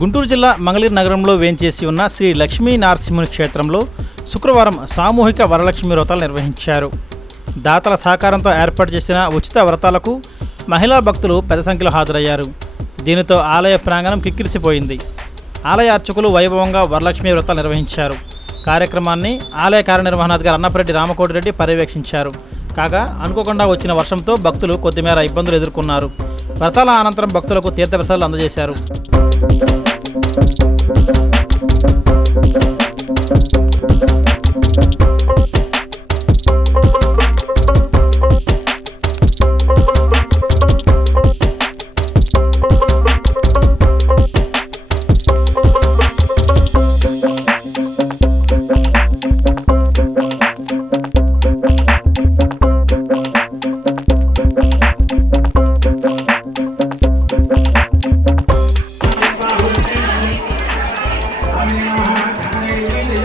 గుంటూరు జిల్లా మంగళగిరి నగరంలో వేంచేసి ఉన్న శ్రీ లక్ష్మీ నారసింహుని క్షేత్రంలో శుక్రవారం సామూహిక వరలక్ష్మి వ్రతాలు నిర్వహించారు. దాతల సహకారంతో ఏర్పాటు చేసిన ఉచిత వ్రతాలకు మహిళా భక్తులు పెద్ద సంఖ్యలో హాజరయ్యారు. దీనితో ఆలయ ప్రాంగణం కిక్కిరిసిపోయింది. ఆలయ అర్చకులు వైభవంగా వరలక్ష్మి వ్రతాలు నిర్వహించారు. కార్యక్రమాన్ని ఆలయ కార్యనిర్వహణాధికారి అన్నపరెడ్డి రామకోటిరెడ్డి పర్యవేక్షించారు. కాగా అనుకోకుండా వచ్చిన వర్షంతో భక్తులు కొద్దిమేర ఇబ్బందులు ఎదుర్కొన్నారు. వ్రతాల అనంతరం భక్తులకు తీర్థప్రసాదాలు అందజేశారు.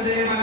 ತದೇವ